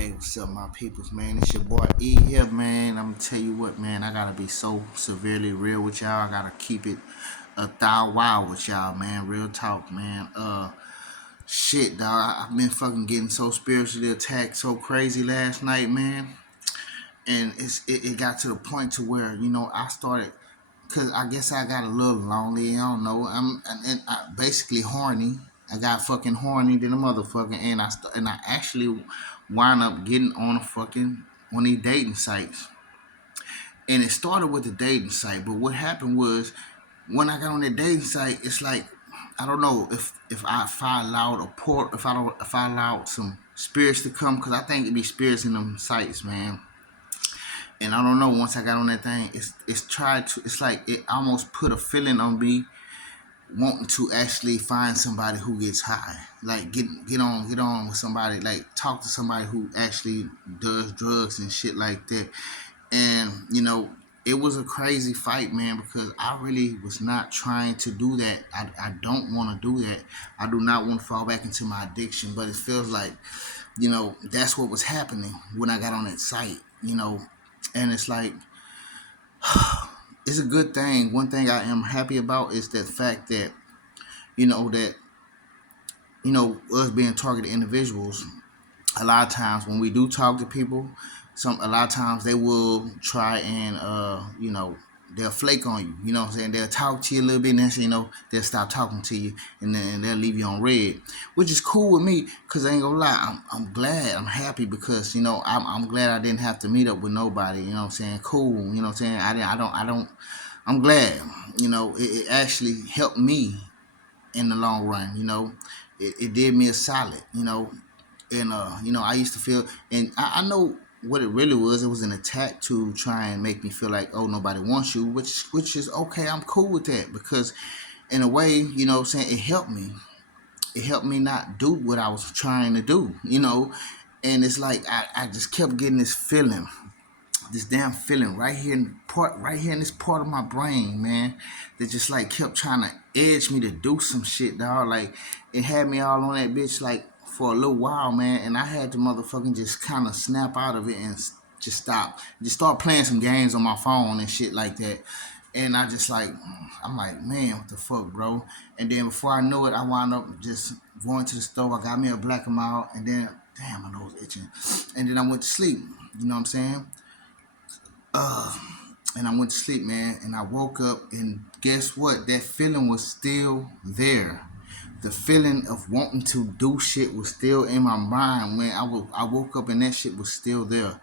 Hey, what's up, my peoples, man? It's your boy E here, man. I'm gonna tell you what, man. I gotta be so severely real with y'all. I gotta keep it a thou wow with y'all, man. Real talk, man. Shit, dog. I've been fucking getting so spiritually attacked, so crazy last night, man. And it got to the point to where I started, cause I guess I got a little lonely. I don't know. And I basically horny. I got fucking horny than a motherfucker, and I actually wind up getting on a fucking one of these dating sites. And it started with the dating site, but what happened was when I got on the dating site, it's like I don't know if I allowed a port if I allowed some spirits to come, because I think it'd be spirits in them sites, man. And I don't know. Once I got on that thing, it's like it almost put a feeling on me wanting to actually find somebody who gets high, like get on with somebody, like talk to somebody who actually does drugs and shit like that. And it was a crazy fight, man, because I really was not trying to do that. I don't want to do that. I do not want to fall back into my addiction, but it feels like that's what was happening when I got on that site. And it's like it's a good thing. One thing I am happy about is the fact that that us being targeted individuals. A lot of times when we do talk to people, a lot of times they will try and they'll flake on you. You know what I'm saying? They'll talk to you a little bit, and then they'll stop talking to you, and then they'll leave you on red, which is cool with me, because I ain't gonna lie, I'm glad, I'm happy, because I'm glad I didn't have to meet up with nobody. You know what I'm saying? Cool. You know what I'm saying? I don't. I'm glad. It actually helped me in the long run. It did me a solid. And I used to feel, and I know what it really was. It was an attack to try and make me feel like, oh, nobody wants you, which is okay. I'm cool with that, because in a way, what I'm saying, it helped me. It helped me not do what I was trying to do. And it's like I just kept getting this damn feeling right here in this part of my brain, man, that just like kept trying to edge me to do some shit, dog. Like, it had me all on that bitch, like, for a little while, man, and I had to motherfucking just kind of snap out of it and just start playing some games on my phone and shit like that. And I'm like, man, what the fuck, bro? And then before I know it, I wound up just going to the store. I got me a Black and Mild, and then, damn, my nose itching. And then I went to sleep. You know what I'm saying? And I went to sleep, man, and I woke up, and guess what? That feeling was still there. The feeling of wanting to do shit was still in my mind when I woke up, and that shit was still there.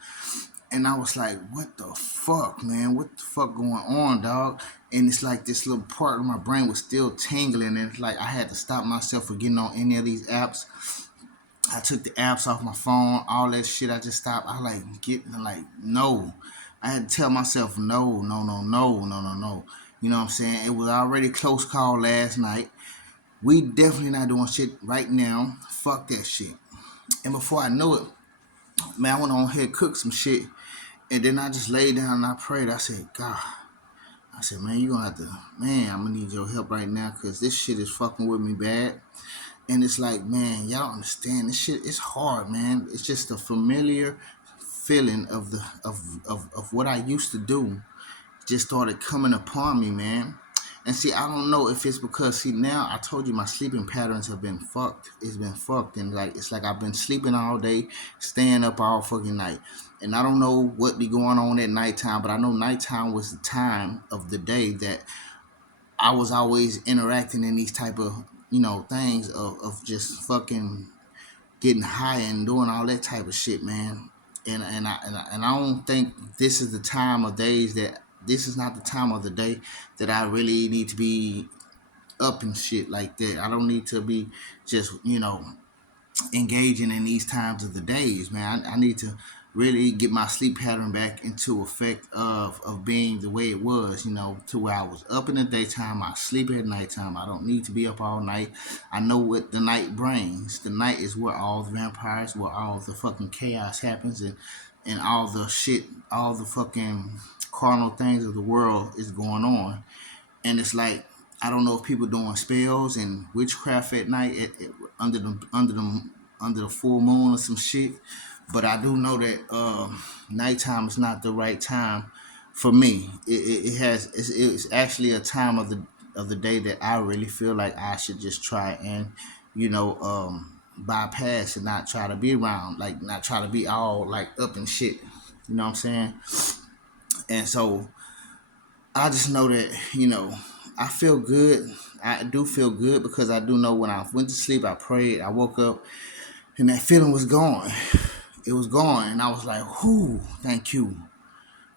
And I was like, what the fuck, man? What the fuck going on, dog? And it's like this little part of my brain was still tingling, and it's like I had to stop myself from getting on any of these apps. I took the apps off my phone, all that shit. I just stopped. I like getting like, no. I had to tell myself no, no, no, no, no, no, no. You know what I'm saying? It was already close call last night. We definitely not doing shit right now. Fuck that shit. And before I know it, man, I went on here, cooked some shit, and then I just laid down and I prayed. I said, God, I said, man, you gonna have to, man, I'm gonna need your help right now, because this shit is fucking with me bad. And it's like, man, y'all don't understand. This shit is hard, man. It's just a familiar feeling of what I used to do just started coming upon me, man. And see, I don't know if it's because, see, now I told you my sleeping patterns have been fucked. It's been fucked, and like it's like I've been sleeping all day, staying up all fucking night. And I don't know what be going on at nighttime, but I know nighttime was the time of the day that I was always interacting in these type of things of just fucking getting high and doing all that type of shit, man. And I don't think this is the time of days that this is not the time of the day that I really need to be up and shit like that. I don't need to be just engaging in these times of the days, man. I need to really get my sleep pattern back into effect of being the way it was, to where I was up in the daytime, I sleep at nighttime. I don't need to be up all night. I know what the night brings. The night is where all the vampires, where all the fucking chaos happens, and all the shit, all the fucking carnal things of the world is going on. And it's like, I don't know if people doing spells and witchcraft at night under the full moon or some shit. But I do know that nighttime is not the right time for me. It's actually a time of the day that I really feel like I should just try and bypass and not try to be around, like not try to be all like up and shit. You know what I'm saying? And so I just know that I feel good. I do feel good because I do know when I went to sleep, I prayed, I woke up, and that feeling was gone. It was gone, and I was like, "Whoo, thank you."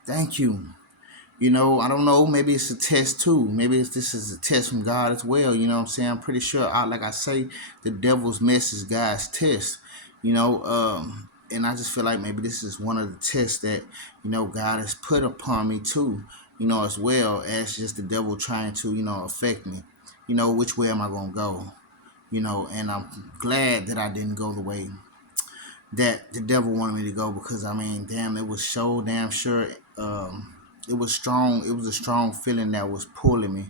I don't know. Maybe it's a test too. Maybe this is a test from God as well. You know what I'm saying? I'm pretty sure. Like I say, the devil's mess is God's test. And I just feel like maybe this is one of the tests that God has put upon me too. As well as just the devil trying to affect me. Which way am I gonna go? And I'm glad that I didn't go the way that the devil wanted me to go, because I mean, damn, it was so damn sure. It was strong. It was a strong feeling that was pulling me,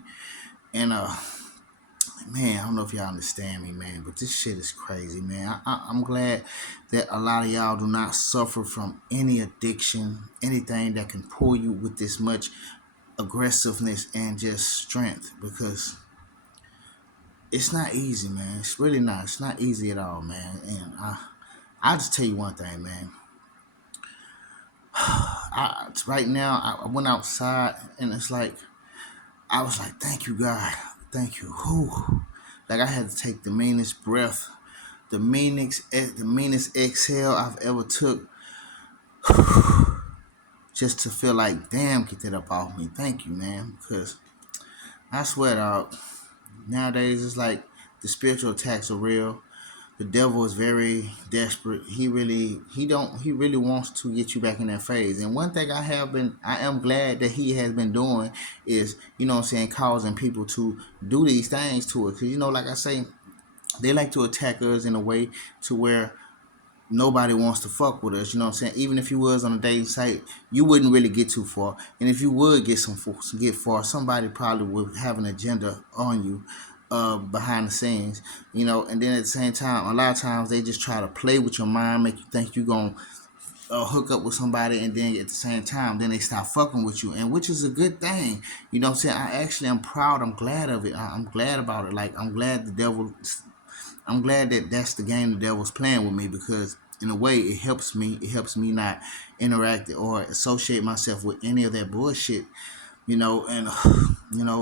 and man, I don't know if y'all understand me, man, but this shit is crazy, man. I'm glad that a lot of y'all do not suffer from any addiction, anything that can pull you with this much aggressiveness and just strength, because it's not easy, man. It's really not. It's not easy at all, man. And I'll just tell you one thing, man. Right now, I went outside and it's like I was like, "Thank you, God, thank you." Whew. Like I had to take the meanest breath, the meanest exhale I've ever took, just to feel like, "Damn, get that up off me." Thank you, man, because I swear, dog. Nowadays, it's like the spiritual attacks are real. The devil is very desperate. He really wants to get you back in that phase. And one thing I am glad that he has been doing is, what I'm saying, causing people to do these things to us. Because, like I say, they like to attack us in a way to where nobody wants to fuck with us. You know what I'm saying? Even if you was on a dating site, you wouldn't really get too far. And if you would get far, somebody probably would have an agenda on you behind the scenes. And then at the same time, a lot of times they just try to play with your mind, make you think you're going to hook up with somebody, and then at the same time, then they stop fucking with you, and which is a good thing. You know what I'm saying? I actually am proud. I'm glad of it. I'm glad about it. Like, I'm glad that that's the game the devil's playing with me, because in a way it helps me. It helps me not interact or associate myself with any of that bullshit. And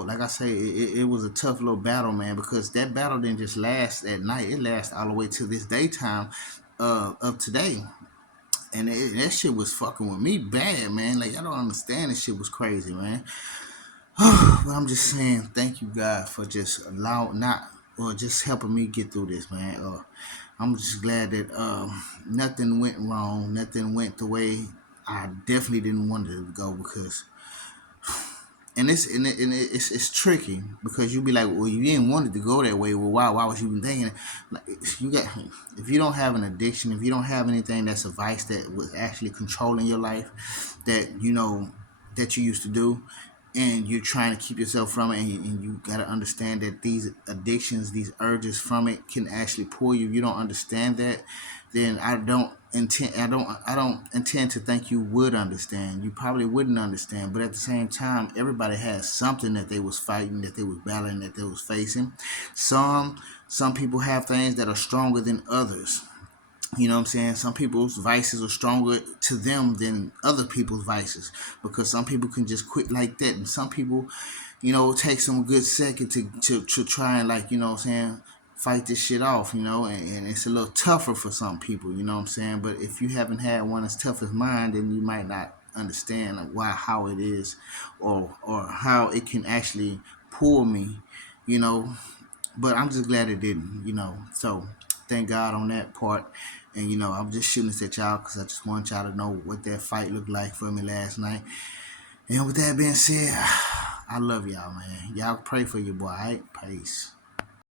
like I say, it was a tough little battle, man, because that battle didn't just last at night. It lasted all the way to this daytime of today. And that shit was fucking with me bad, man. Like, I don't understand. This shit was crazy, man. But I'm just saying, thank you, God, for just just helping me get through this, man. I'm just glad that nothing went wrong, nothing went the way I definitely didn't want it to go, because it's tricky, because you be like, well, you didn't want it to go that way. Well, why was you even thinking? Like, if you don't have an addiction, if you don't have anything that's a vice that was actually controlling your life, that that you used to do, and you're trying to keep yourself from it, and you got to understand that these addictions, these urges from it can actually pull you. If you don't understand that, then I don't intend to think you would understand. You probably wouldn't understand, but at the same time, everybody has something that they was fighting, that they was battling, that they was facing. Some people have things that are stronger than others. You know what I'm saying? Some people's vices are stronger to them than other people's vices, because some people can just quit like that, and some people, take some good second to try and, like, what I'm saying, fight this shit off, and it's a little tougher for some people, you know what I'm saying? But if you haven't had one as tough as mine, then you might not understand, like, how it is, or how it can actually pull me, you know. But I'm just glad it didn't. So thank God on that part. And I'm just shooting this at y'all because I just want y'all to know what that fight looked like for me last night. And with that being said, I love y'all, man. Y'all pray for your boy, all right? Peace.